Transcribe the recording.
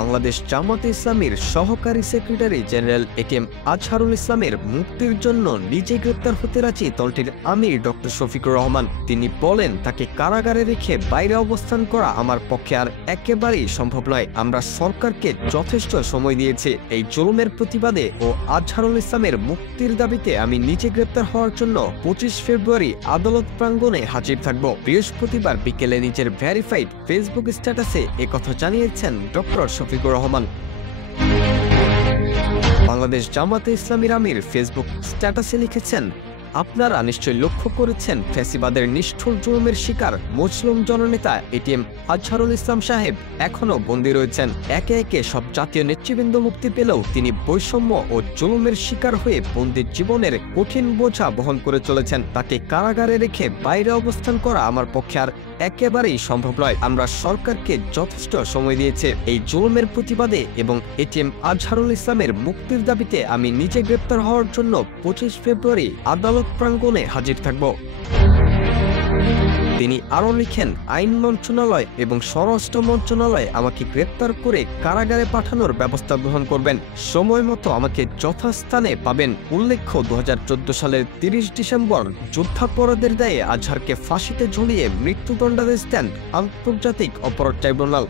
বাংলাদেশ জামাতে ইসলামীর সহকারী সেক্রেটারি জেনারেল এটিএম আজহারুল ইসলামের মুক্তির জন্য নিজে গ্রেপ্তার হতে রাজি দলটির আমির ডক্টর শফিকুর রহমান। তিনি বলেন, তাকে কারাগারে রেখে বাইরে অবস্থান করা আমার পক্ষে আর একেবারেই সম্ভব নয়। আমরা সরকারকে যথেষ্ট সময় দিয়েছি। এই জুলুমের প্রতিবাদে ও আজহারুল ইসলামের মুক্তির দাবিতে আমি নিজে গ্রেপ্তার হওয়ার জন্য 25 ফেব্রুয়ারি আদালত প্রাঙ্গণে হাজির থাকব। বৃহস্পতিবার বিকেলে নিজের ভেরিফাইড ফেসবুক স্ট্যাটাসে একথা জানিয়েছেন ডক্টর শফিকুর রহমান। বাংলাদেশ জামাতে ইসলামীর আমির ফেসবুক স্ট্যাটাসে লিখেছেন, আপনারা নিশ্চয়ই লক্ষ্য করেছেন ফ্যাসিবাদের নিষ্ঠুর জুলুমের শিকার মুসলিম জননেতা এটিএম আজহারুল ইসলাম সাহেব এখনো বন্দী রয়েছেন। একে একে সব জাতীয় নেতৃবৃন্দ মুক্তি পেলেও তিনি বৈষম্য ও জুলুমের শিকার হয়ে বন্দির জীবনের কঠিন বোঝা বহন করে চলেছেন। তাকে কারাগারে রেখে বাইরে অবস্থান করা আমার পক্ষে আর একেবারেই সম্ভব নয়। আমরা সরকারকে যথেষ্ট সময় দিয়েছি। এই জুলুমের প্রতিবাদে এবং এটিএম আজহারুল ইসলামের মুক্তির দাবিতে আমি নিজে গ্রেপ্তার হওয়ার জন্য 25 ফেব্রুয়ারি আদালত প্রাঙ্গণে হাজির থাকব। তিনি আরও লিখেন, আইন মন্ত্রণালয় এবং স্বরাষ্ট্র মন্ত্রণালয় আমাকে গ্রেপ্তার করে কারাগারে পাঠানোর ব্যবস্থা গ্রহণ করবেন। সময় মতো আমাকে যথাস্থানে পাবেন। উল্লেখ্য, 2014 সালের 30 ডিসেম্বর যুদ্ধাপরাধের দায়ে আজহারকে ফাঁসিতে ঝুলিয়ে মৃত্যুদণ্ডাদেশ দেন আন্তর্জাতিক অপরাধ ট্রাইব্যুনাল।